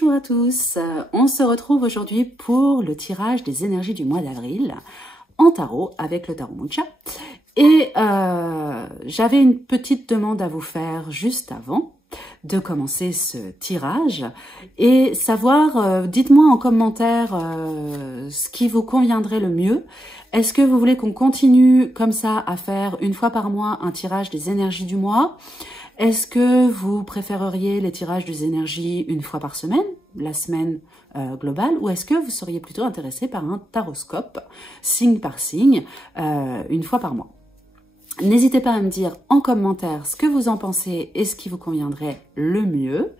Bonjour à tous, on se retrouve aujourd'hui pour le tirage des énergies du mois d'avril en tarot avec le tarot Mucha. Et j'avais une petite demande à vous faire juste avant de commencer ce tirage et savoir, dites-moi en commentaire ce qui vous conviendrait le mieux. Est-ce que vous voulez qu'on continue comme ça à faire une fois par mois un tirage des énergies du mois? Est-ce que vous préféreriez les tirages des énergies une fois par semaine, la semaine globale, ou est-ce que vous seriez plutôt intéressé par un taroscope, signe par signe, une fois par mois? N'hésitez pas à me dire en commentaire ce que vous en pensez et ce qui vous conviendrait le mieux.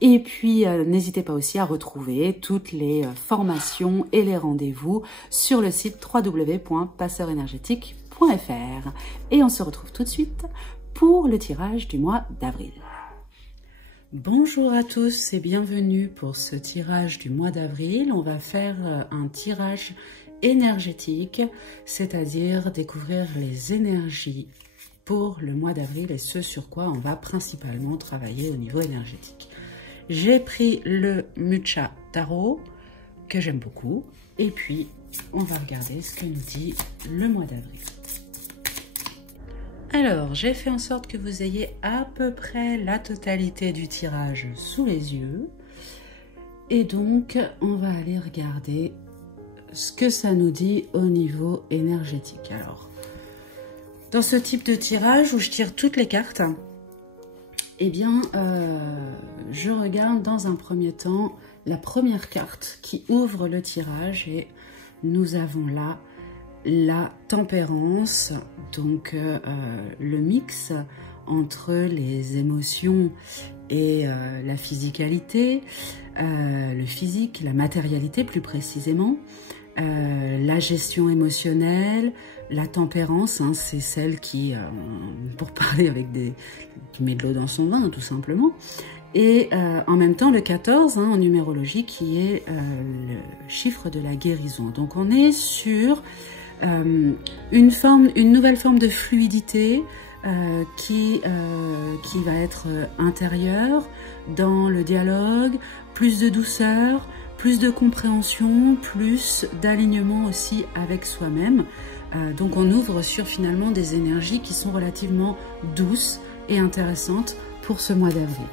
Et puis, n'hésitez pas aussi à retrouver toutes les formations et les rendez-vous sur le site www.passeurénergétique.fr. Et on se retrouve tout de suite pour le tirage du mois d'avril. Bonjour à tous et bienvenue pour ce tirage du mois d'avril. On va faire un tirage énergétique, c'est-à-dire découvrir les énergies pour le mois d'avril et ce sur quoi on va principalement travailler au niveau énergétique. J'ai pris le Mucha Tarot que j'aime beaucoup et puis on va regarder ce que nous dit le mois d'avril. Alors, j'ai fait en sorte que vous ayez à peu près la totalité du tirage sous les yeux. Et donc, on va aller regarder ce que ça nous dit au niveau énergétique. Alors, dans ce type de tirage où je tire toutes les cartes, eh bien, je regarde dans un premier temps la première carte qui ouvre le tirage et nous avons là la tempérance, donc le mix entre les émotions et la physicalité, le physique, la matérialité plus précisément, la gestion émotionnelle, la tempérance, hein, c'est celle qui, pour parler avec qui met de l'eau dans son vin tout simplement, et en même temps le 14 hein, en numérologie qui est le chiffre de la guérison. Donc on est sur une nouvelle forme de fluidité qui va être intérieure dans le dialogue, plus de douceur, plus de compréhension, plus d'alignement aussi avec soi-même. Donc on ouvre sur finalement des énergies qui sont relativement douces et intéressantes pour ce mois d'avril.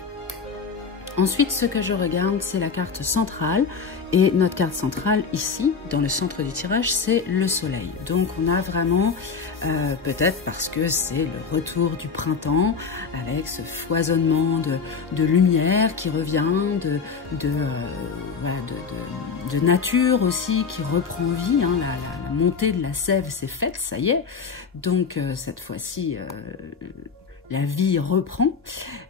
Ensuite, ce que je regarde, c'est la carte centrale. Et notre carte centrale, ici, dans le centre du tirage, c'est le soleil. Donc, on a vraiment, peut-être parce que c'est le retour du printemps, avec ce foisonnement de lumière qui revient, de nature aussi, qui reprend vie. Hein, la montée de la sève, c'est faite, ça y est. Donc, cette fois-ci... la vie reprend,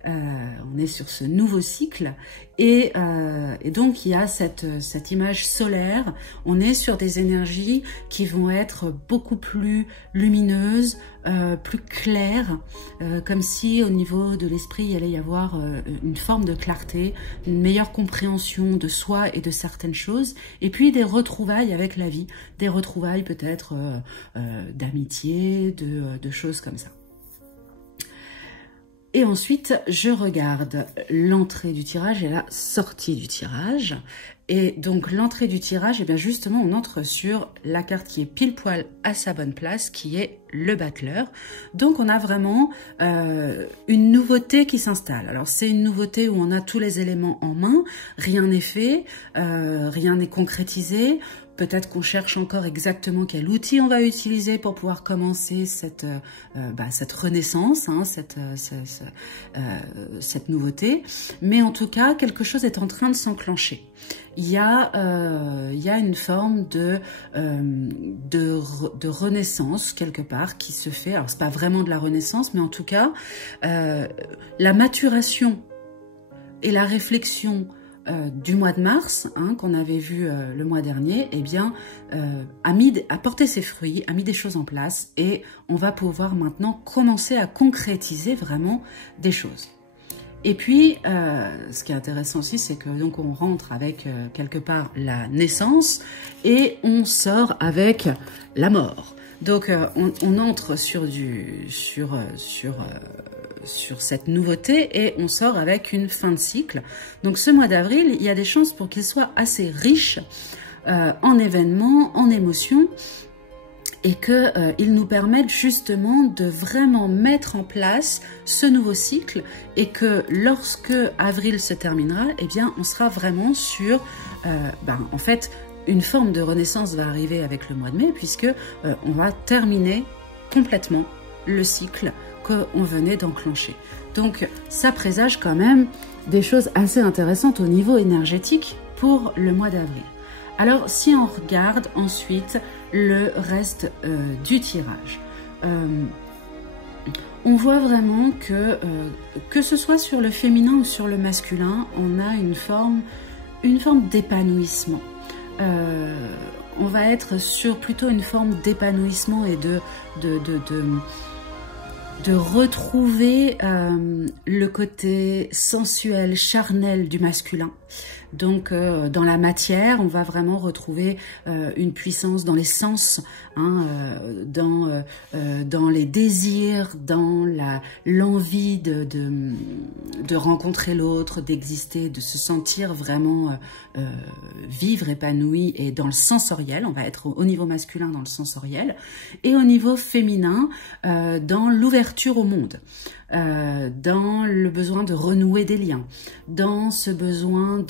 on est sur ce nouveau cycle et donc il y a cette image solaire, on est sur des énergies qui vont être beaucoup plus lumineuses, plus claires, comme si au niveau de l'esprit il allait y avoir une forme de clarté, une meilleure compréhension de soi et de certaines choses, et puis des retrouvailles avec la vie, des retrouvailles peut-être d'amitié, de choses comme ça. Et ensuite, je regarde l'entrée du tirage et la sortie du tirage. Et donc, l'entrée du tirage, et bien justement, on entre sur la carte qui est pile poil à sa bonne place, qui est le battleur. Donc, on a vraiment une nouveauté qui s'installe. Alors, c'est une nouveauté où on a tous les éléments en main, rien n'est fait, rien n'est concrétisé. Peut-être qu'on cherche encore exactement quel outil on va utiliser pour pouvoir commencer cette renaissance, hein, cette nouveauté. Mais en tout cas, quelque chose est en train de s'enclencher. Il y a une forme de renaissance quelque part qui se fait. Alors, c'est pas vraiment de la renaissance, mais en tout cas, la maturation et la réflexion du mois de mars, hein, qu'on avait vu le mois dernier, eh bien, a porté ses fruits, a mis des choses en place et on va pouvoir maintenant commencer à concrétiser vraiment des choses. Et puis, ce qui est intéressant aussi, c'est que donc on rentre avec quelque part la naissance et on sort avec la mort. Donc, on entre sur cette nouveauté et on sort avec une fin de cycle. Donc ce mois d'avril, il y a des chances pour qu'il soit assez riche en événements, en émotions, et qu'il nous permette justement de vraiment mettre en place ce nouveau cycle et que lorsque avril se terminera, eh bien on sera vraiment sur, en fait, une forme de renaissance va arriver avec le mois de mai puisque on va terminer complètement le cycle qu'on venait d'enclencher. Donc ça présage quand même des choses assez intéressantes au niveau énergétique pour le mois d'avril. Alors si on regarde ensuite le reste du tirage, on voit vraiment que ce soit sur le féminin ou sur le masculin, on a une forme d'épanouissement. On va être sur plutôt une forme d'épanouissement et de retrouver le côté sensuel, charnel du masculin. Donc dans la matière, on va vraiment retrouver une puissance dans les sens, hein, dans les désirs, dans l'envie de rencontrer l'autre, d'exister, de se sentir vraiment vivre, épanoui et dans le sensoriel. On va être au niveau masculin dans le sensoriel et au niveau féminin dans l'ouverture au monde. Dans le besoin de renouer des liens, dans ce besoin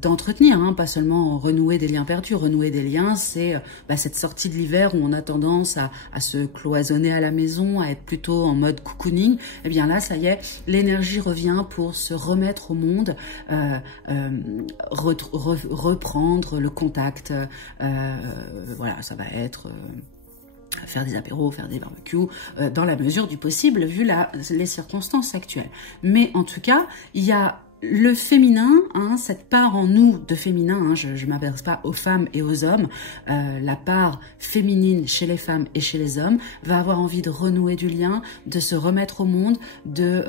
d'entretenir, hein, pas seulement renouer des liens perdus. Renouer des liens, c'est cette sortie de l'hiver où on a tendance à se cloisonner à la maison, à être plutôt en mode cocooning. Eh bien là, ça y est, l'énergie revient pour se remettre au monde, reprendre le contact. Voilà, ça va être... faire des apéros, faire des barbecues, dans la mesure du possible, vu les circonstances actuelles. Mais en tout cas, il y a le féminin, hein, cette part en nous de féminin, hein, je ne m'adresse pas aux femmes et aux hommes, la part féminine chez les femmes et chez les hommes va avoir envie de renouer du lien, de se remettre au monde, de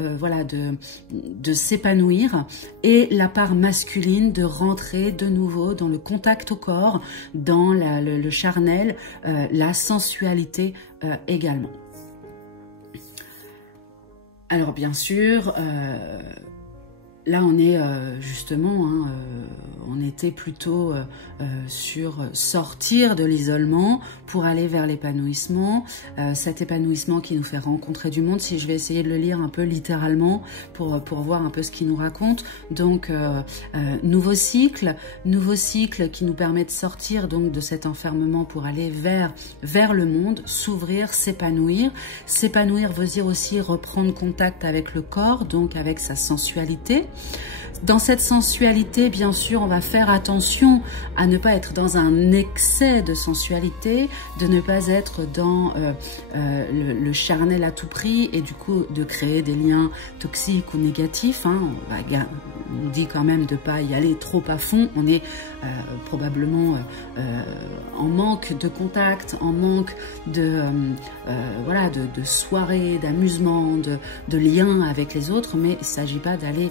s'épanouir, et la part masculine de rentrer de nouveau dans le contact au corps, dans le charnel, la sensualité également. Alors bien sûr, là, on est justement, hein, on était plutôt sur sortir de l'isolement pour aller vers l'épanouissement. Cet épanouissement qui nous fait rencontrer du monde, si je vais essayer de le lire un peu littéralement pour voir un peu ce qu'il nous raconte. Donc, nouveau cycle qui nous permet de sortir donc de cet enfermement pour aller vers le monde, s'ouvrir, s'épanouir. S'épanouir veut dire aussi reprendre contact avec le corps, donc avec sa sensualité. Dans cette sensualité, bien sûr, on va faire attention à ne pas être dans un excès de sensualité, de ne pas être dans le charnel à tout prix et du coup de créer des liens toxiques ou négatifs. Hein. On dit quand même de ne pas y aller trop à fond. On est probablement en manque de contact, en manque de soirées, d'amusement, de liens avec les autres, mais il ne s'agit pas d'aller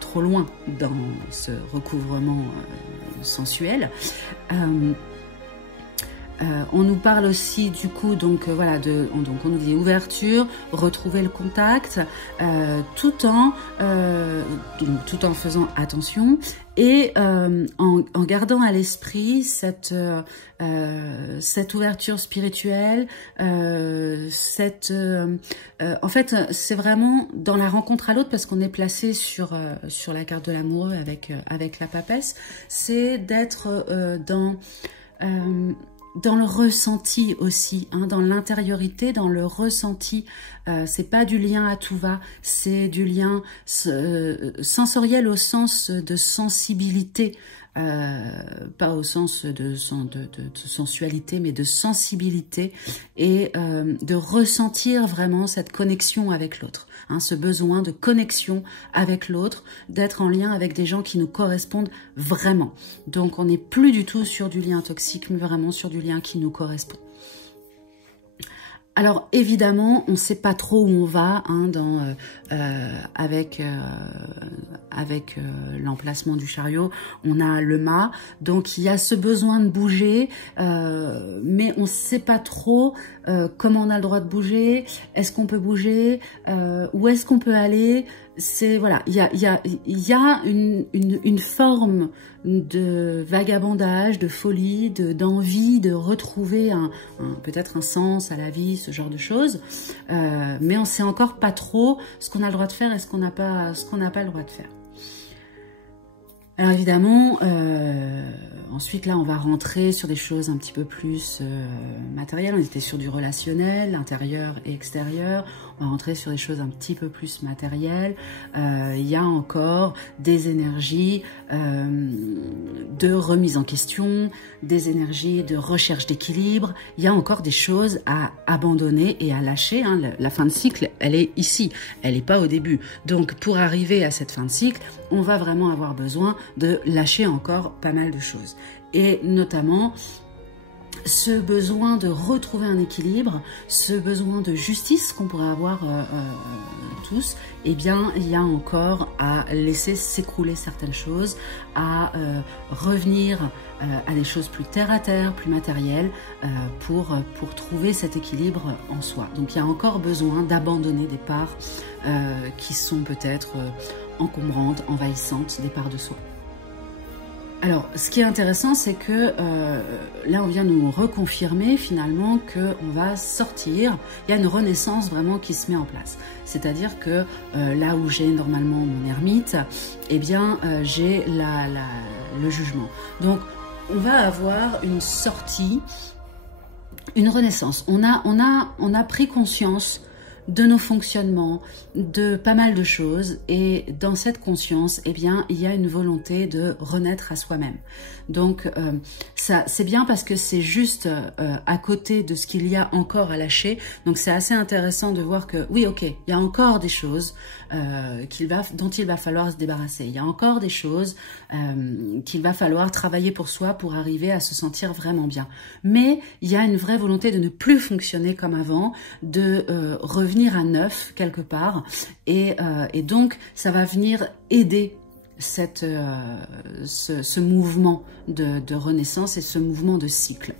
trop loin dans ce recouvrement sensuel. On nous parle aussi du coup donc on nous dit ouverture, retrouver le contact, tout en faisant attention et en gardant à l'esprit cette ouverture spirituelle, en fait c'est vraiment dans la rencontre à l'autre, parce qu'on est placé sur la carte de l'amoureux avec la papesse, c'est d'être dans le ressenti aussi, hein, dans l'intériorité, dans le ressenti. C'est pas du lien à tout va, c'est du lien sensoriel au sens de sensibilité, pas au sens de sensualité, mais de sensibilité, et de ressentir vraiment cette connexion avec l'autre. Hein, ce besoin de connexion avec l'autre, d'être en lien avec des gens qui nous correspondent vraiment. Donc on n'est plus du tout sur du lien toxique, mais vraiment sur du lien qui nous correspond. Alors évidemment, on ne sait pas trop où on va hein, avec l'emplacement du chariot. On a le mât, donc il y a ce besoin de bouger, mais on ne sait pas trop comment on a le droit de bouger. Est-ce qu'on peut bouger, où est-ce qu'on peut aller? C'est voilà, il y a une forme de vagabondage, de folie, d'envie de retrouver peut-être un sens à la vie, ce genre de choses. Mais on sait encore pas trop ce qu'on a le droit de faire et ce qu'on n'a pas le droit de faire. Alors évidemment, ensuite là on va rentrer sur des choses un petit peu plus matérielles. On était sur du relationnel, intérieur et extérieur. On va rentrer sur des choses un petit peu plus matérielles. Il y a encore des énergies de remise en question, des énergies de recherche d'équilibre. Il y a encore des choses à abandonner et à lâcher. Hein. La fin de cycle, elle est ici, elle n'est pas au début. Donc pour arriver à cette fin de cycle, on va vraiment avoir besoin de lâcher encore pas mal de choses. Et notamment ce besoin de retrouver un équilibre, ce besoin de justice qu'on pourrait avoir tous, eh bien, il y a encore à laisser s'écrouler certaines choses, à revenir à des choses plus terre à terre, plus matérielles, pour trouver cet équilibre en soi. Donc, il y a encore besoin d'abandonner des parts qui sont peut-être encombrantes, envahissantes, des parts de soi. Alors, ce qui est intéressant, c'est que là, on vient nous reconfirmer finalement qu'on va sortir. Il y a une renaissance vraiment qui se met en place. C'est-à-dire que là où j'ai normalement mon ermite, eh bien, j'ai le jugement. Donc, on va avoir une sortie, une renaissance. On a pris conscience de nos fonctionnements, de pas mal de choses, et dans cette conscience, eh bien, il y a une volonté de renaître à soi-même. Donc, ça, c'est bien parce que c'est juste à côté de ce qu'il y a encore à lâcher. Donc, c'est assez intéressant de voir que, oui, ok, il y a encore des choses dont il va falloir se débarrasser. Il y a encore des choses qu'il va falloir travailler pour soi pour arriver à se sentir vraiment bien. Mais il y a une vraie volonté de ne plus fonctionner comme avant, de revenir à neuf quelque part, et donc ça va venir aider ce mouvement de renaissance et ce mouvement de cycle.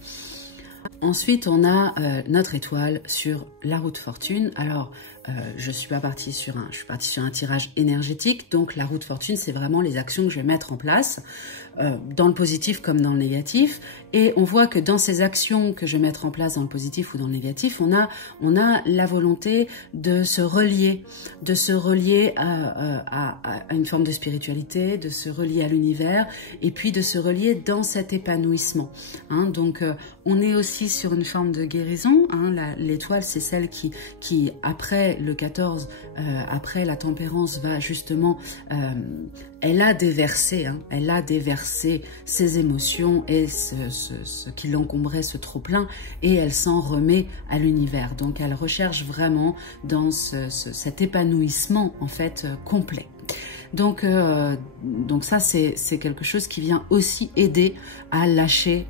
Ensuite, on a notre étoile sur la roue de fortune. Alors, je suis partie sur un tirage énergétique. Donc, la roue de fortune, c'est vraiment les actions que je vais mettre en place, dans le positif comme dans le négatif. Et on voit que dans ces actions que je vais mettre en place dans le positif ou dans le négatif, on a la volonté de se relier à une forme de spiritualité, de se relier à l'univers, et puis de se relier dans cet épanouissement. Hein, donc, on est aussi sur une forme de guérison. Hein, l'étoile, c'est celle qui après le 14, après la tempérance, va justement, elle a déversé ses émotions et ce qui l'encombrait, ce trop-plein, et elle s'en remet à l'univers. Donc elle recherche vraiment dans cet épanouissement en fait complet. Donc ça, c'est quelque chose qui vient aussi aider à lâcher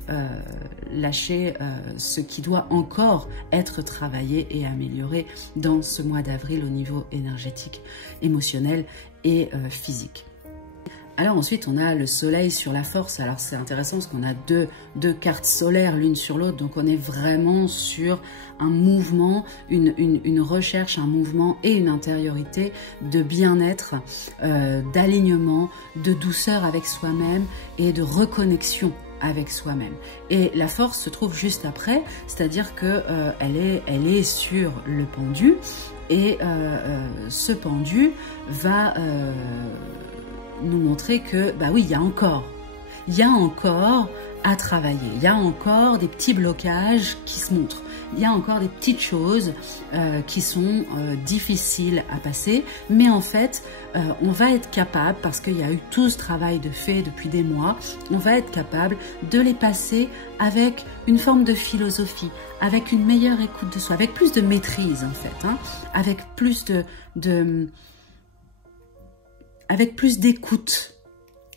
ce qui doit encore être travaillé et amélioré dans ce mois d'avril au niveau énergétique, émotionnel et physique. Alors ensuite, on a le soleil sur la force. Alors c'est intéressant parce qu'on a deux cartes solaires l'une sur l'autre. Donc on est vraiment sur un mouvement, une recherche, un mouvement et une intériorité de bien-être, d'alignement, de douceur avec soi-même et de reconnexion avec soi-même. Et la force se trouve juste après, c'est-à-dire que elle est sur le pendu, et ce pendu va nous montrer que, bah oui, il y a encore à travailler, il y a encore des petits blocages qui se montrent, il y a encore des petites choses qui sont difficiles à passer, mais en fait, on va être capable, parce qu'il y a eu tout ce travail de fait depuis des mois, on va être capable de les passer avec une forme de philosophie, avec une meilleure écoute de soi, avec plus de maîtrise en fait, hein, avec plus d'écoute,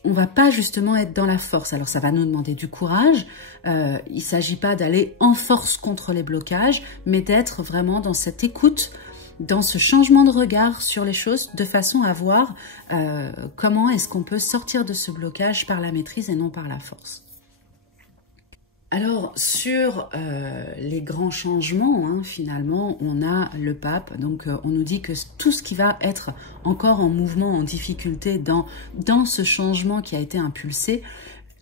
on va pas justement être dans la force. Alors ça va nous demander du courage. Il ne s'agit pas d'aller en force contre les blocages, mais d'être vraiment dans cette écoute, dans ce changement de regard sur les choses, de façon à voir comment est-ce qu'on peut sortir de ce blocage par la maîtrise et non par la force. Alors, sur les grands changements, hein, finalement, on a le pape. Donc, on nous dit que tout ce qui va être encore en mouvement, en difficulté dans ce changement qui a été impulsé,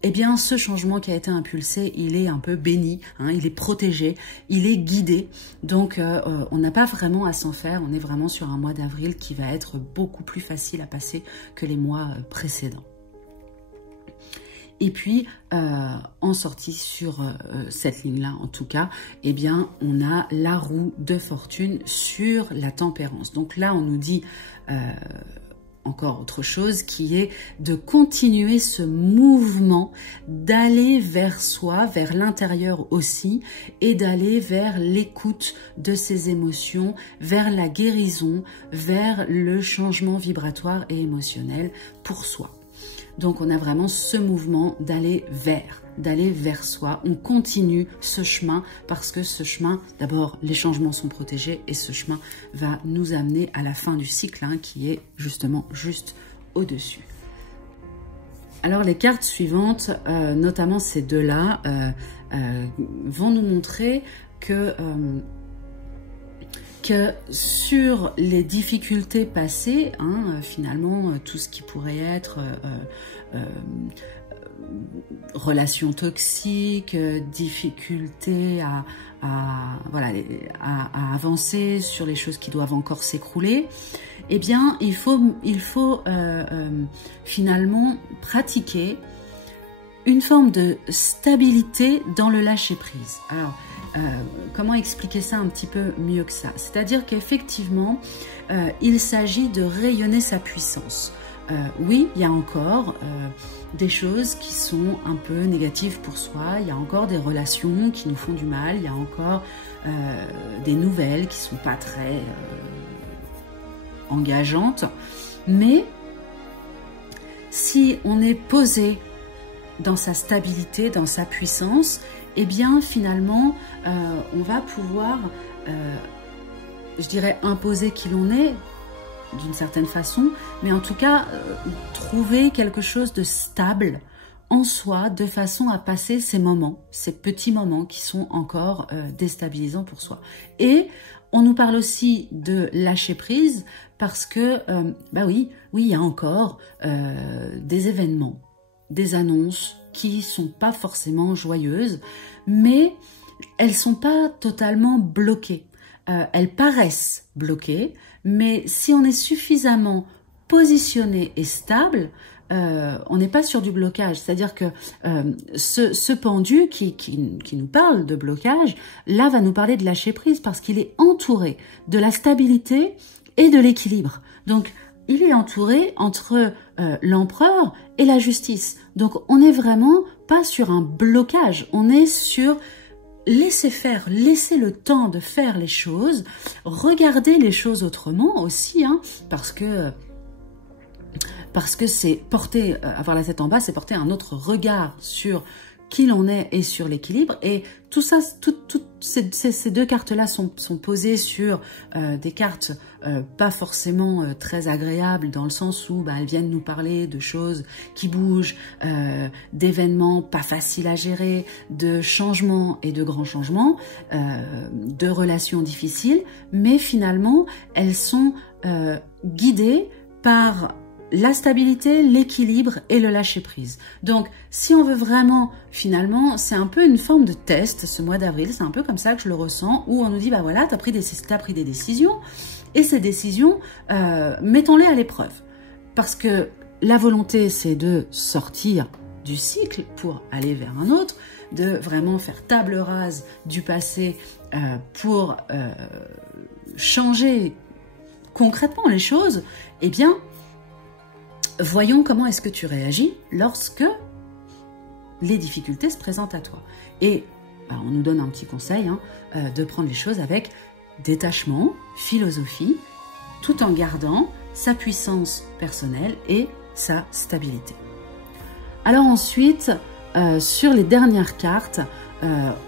eh bien, ce changement qui a été impulsé, il est un peu béni, hein, il est protégé, il est guidé. Donc, on n'a pas vraiment à s'en faire. On est vraiment sur un mois d'avril qui va être beaucoup plus facile à passer que les mois précédents. Et puis, en sortie sur cette ligne-là, en tout cas, eh bien, on a la roue de fortune sur la tempérance. Donc là, on nous dit encore autre chose qui est de continuer ce mouvement, d'aller vers soi, vers l'intérieur aussi, et d'aller vers l'écoute de ses émotions, vers la guérison, vers le changement vibratoire et émotionnel pour soi. Donc, on a vraiment ce mouvement d'aller vers soi. On continue ce chemin parce que ce chemin, d'abord, les changements sont protégés et ce chemin va nous amener à la fin du cycle hein, qui est justement juste au-dessus. Alors, les cartes suivantes, notamment ces deux-là, vont nous montrer que sur les difficultés passées, hein, finalement, tout ce qui pourrait être relations toxiques, difficultés voilà, à avancer sur les choses qui doivent encore s'écrouler, eh bien, il faut finalement pratiquer une forme de stabilité dans le lâcher-prise. Alors, comment expliquer ça un petit peu mieux que ça? C'est-à-dire qu'effectivement, il s'agit de rayonner sa puissance. Oui, il y a encore des choses qui sont un peu négatives pour soi, il y a encore des relations qui nous font du mal, il y a encore des nouvelles qui ne sont pas très engageantes, mais si on est posé dans sa stabilité, dans sa puissance, eh bien finalement on va pouvoir, je dirais, imposer qui l'on est d'une certaine façon, mais en tout cas trouver quelque chose de stable en soi de façon à passer ces moments, ces petits moments qui sont encore déstabilisants pour soi. Et on nous parle aussi de lâcher prise parce que, bah oui, il y a encore des événements, des annonces qui sont pas forcément joyeuses, mais elles sont pas totalement bloquées. Elles paraissent bloquées, mais si on est suffisamment positionné et stable, on n'est pas sur du blocage. C'est-à-dire que ce pendu qui nous parle de blocage, là va nous parler de lâcher prise parce qu'il est entouré de la stabilité et de l'équilibre. Donc, il est entouré entre l'empereur et la justice. Donc, on n'est vraiment pas sur un blocage, on est sur laisser faire, laisser le temps de faire les choses, regarder les choses autrement aussi, hein, parce que c'est porter, avoir la tête en bas, c'est porter un autre regard sur qui l'on est et sur l'équilibre. Et tout ça, toutes ces deux cartes-là sont posées sur des cartes pas forcément très agréables, dans le sens où elles viennent nous parler de choses qui bougent, d'événements pas faciles à gérer, de changements et de grands changements, de relations difficiles, mais finalement, elles sont guidées par la stabilité, l'équilibre et le lâcher-prise. Donc, si on veut vraiment, finalement, c'est un peu une forme de test, ce mois d'avril, c'est un peu comme ça que je le ressens, où on nous dit, bah voilà, t'as pris des décisions, et ces décisions, mettons-les à l'épreuve. Parce que la volonté, c'est de sortir du cycle pour aller vers un autre, de vraiment faire table rase du passé pour changer concrètement les choses. Eh bien, voyons comment est-ce que tu réagis lorsque les difficultés se présentent à toi. Et on nous donne un petit conseil, hein, de prendre les choses avec détachement, philosophie, tout en gardant sa puissance personnelle et sa stabilité. Alors ensuite, sur les dernières cartes,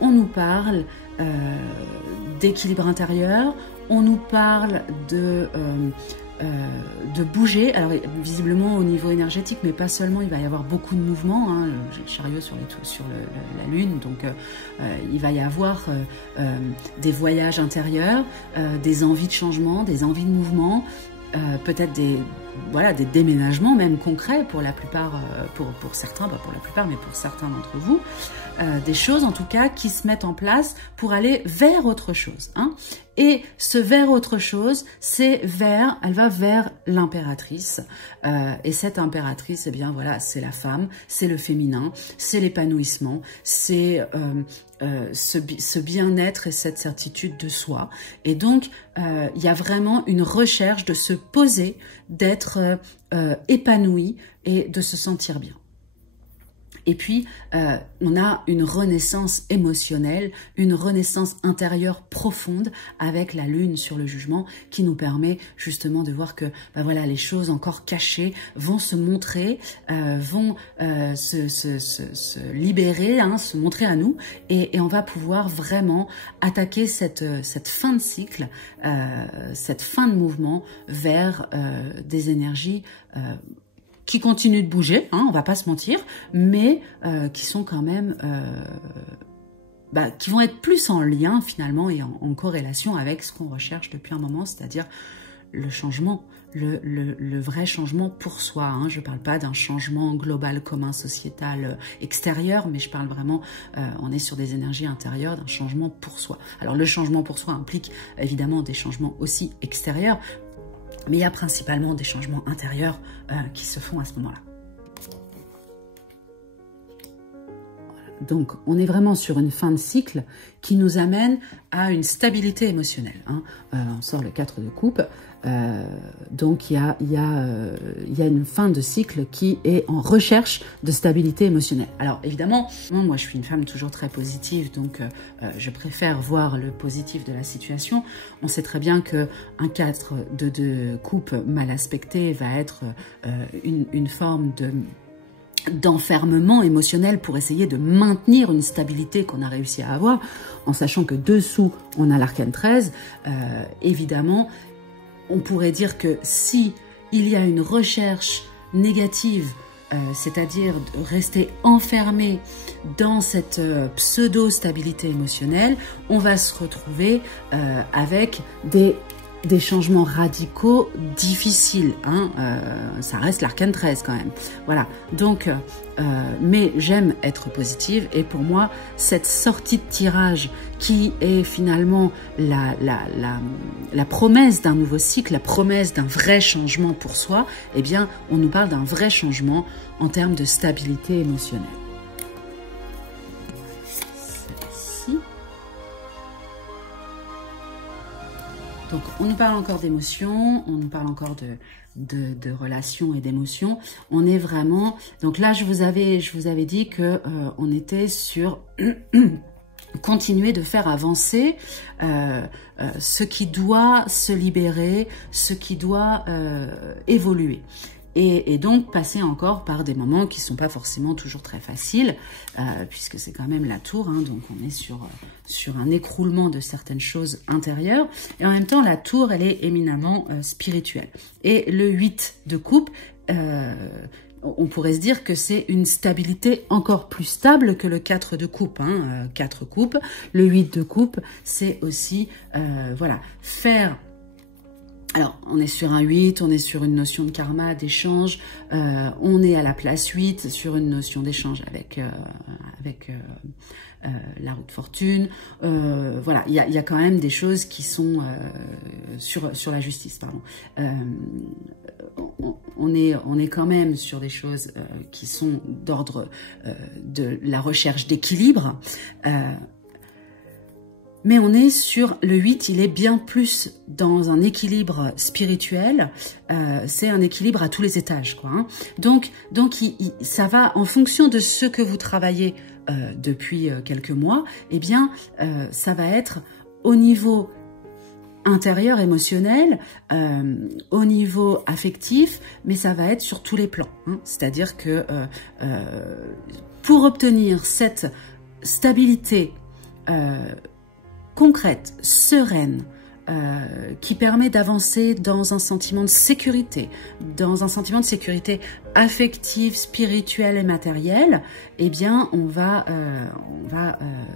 on nous parle d'équilibre intérieur, on nous parle de bouger, alors visiblement au niveau énergétique, mais pas seulement, il va y avoir beaucoup de mouvements, hein. J'ai le chariot sur la lune, donc il va y avoir des voyages intérieurs, des envies de changement, des envies de mouvement, peut-être des déménagements même concrets pour la plupart, pour certains, pas pour la plupart, mais pour certains d'entre vous, des choses en tout cas qui se mettent en place pour aller vers autre chose, hein. Et ce vers autre chose, elle va vers l'impératrice. Et cette impératrice, eh bien voilà, c'est la femme, c'est le féminin, c'est l'épanouissement, c'est ce bien-être et cette certitude de soi. Et donc, il y a vraiment une recherche de se poser, d'être épanoui et de se sentir bien. Et puis, on a une renaissance émotionnelle, une renaissance intérieure profonde avec la lune sur le jugement qui nous permet justement de voir que voilà, les choses encore cachées vont se montrer, vont se libérer, hein, se montrer à nous et on va pouvoir vraiment attaquer cette fin de cycle, cette fin de mouvement vers des énergies qui continuent de bouger, hein, on va pas se mentir, mais qui sont quand même, qui vont être plus en lien finalement et en corrélation avec ce qu'on recherche depuis un moment, c'est-à-dire le changement, le vrai changement pour soi, hein. Je parle pas d'un changement global, commun, sociétal, extérieur, mais je parle vraiment, on est sur des énergies intérieures, d'un changement pour soi. Alors le changement pour soi implique évidemment des changements aussi extérieurs, mais il y a principalement des changements intérieurs qui se font à ce moment-là. Donc, on est vraiment sur une fin de cycle qui nous amène à une stabilité émotionnelle, hein. On sort le 4 de coupe. Donc, il y a une fin de cycle qui est en recherche de stabilité émotionnelle. Alors, évidemment, moi, je suis une femme toujours très positive, donc je préfère voir le positif de la situation. On sait très bien qu'un 4 de coupe mal aspecté va être une forme d'enfermement émotionnel pour essayer de maintenir une stabilité qu'on a réussi à avoir, en sachant que dessous, on a l'arcane 13. Évidemment, on pourrait dire que si il y a une recherche négative, c'est-à-dire de rester enfermé dans cette pseudo-stabilité émotionnelle, on va se retrouver avec des changements radicaux difficiles, hein. Ça reste l'arcane 13 quand même. Voilà, donc, mais j'aime être positive et pour moi, cette sortie de tirage qui est finalement la promesse d'un nouveau cycle, la promesse d'un vrai changement pour soi, eh bien, on nous parle d'un vrai changement en termes de stabilité émotionnelle. Donc, on nous parle encore d'émotions, on nous parle encore de relations et d'émotions. On est vraiment... Donc là, je vous avais dit que on était sur continuer de faire avancer ce qui doit se libérer, ce qui doit évoluer. Et donc passer encore par des moments qui ne sont pas forcément toujours très faciles, puisque c'est quand même la tour, hein, donc on est sur un écroulement de certaines choses intérieures, et en même temps la tour elle est éminemment spirituelle. Et le 8 de coupe, on pourrait se dire que c'est une stabilité encore plus stable que le 4 de coupe, hein, 4 coupes. Le 8 de coupe, c'est aussi, voilà, faire... Alors, on est sur un 8, on est sur une notion de karma, d'échange, on est à la place 8 sur une notion d'échange avec la roue de fortune. Voilà, il y a quand même des choses qui sont sur la justice, pardon. On est quand même sur des choses qui sont d'ordre de la recherche d'équilibre. Mais on est sur le 8, il est bien plus dans un équilibre spirituel, c'est un équilibre à tous les étages, quoi, hein. Donc ça va en fonction de ce que vous travaillez depuis quelques mois, eh bien ça va être au niveau intérieur, émotionnel, au niveau affectif, mais ça va être sur tous les plans. Hein. C'est-à-dire que pour obtenir cette stabilité concrète, sereine, qui permet d'avancer dans un sentiment de sécurité, affective, spirituelle et matérielle, eh bien, on va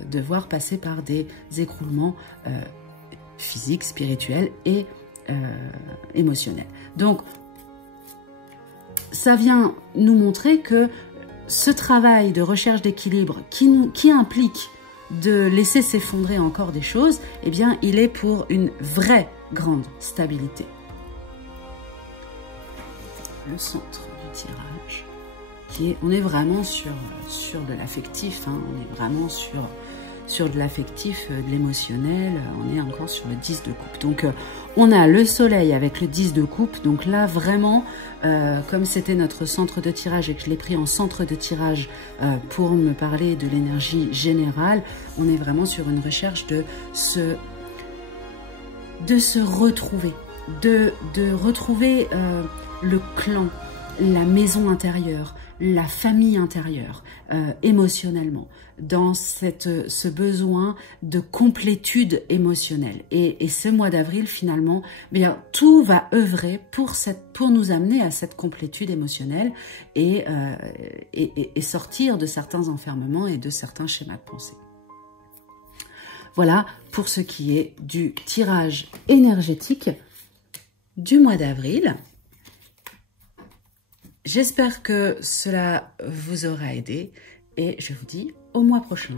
devoir passer par des écroulements physiques, spirituels et émotionnels. Donc, ça vient nous montrer que ce travail de recherche d'équilibre qui implique de laisser s'effondrer encore des choses, eh bien, il est pour une vraie grande stabilité. Le centre du tirage, on est vraiment sur de l'affectif, hein, on est vraiment sur de l'affectif, de l'émotionnel, on est encore sur le 10 de coupe. Donc, on a le soleil avec le 10 de coupe, donc là, vraiment, comme c'était notre centre de tirage et que je l'ai pris en centre de tirage pour me parler de l'énergie générale, on est vraiment sur une recherche de se retrouver, de retrouver le clan, la maison intérieure, la famille intérieure, émotionnellement, dans ce besoin de complétude émotionnelle. Et ce mois d'avril, finalement, bien, tout va œuvrer pour nous amener à cette complétude émotionnelle et sortir de certains enfermements et de certains schémas de pensée. Voilà pour ce qui est du tirage énergétique du mois d'avril. J'espère que cela vous aura aidé et je vous dis au mois prochain.